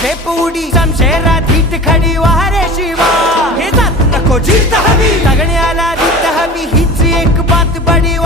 झेप उडी शमशेरात हिट खडी वारे शिवा हे जात नको जीत हवी जगण्याला रीत हवी हीच एक बात बडी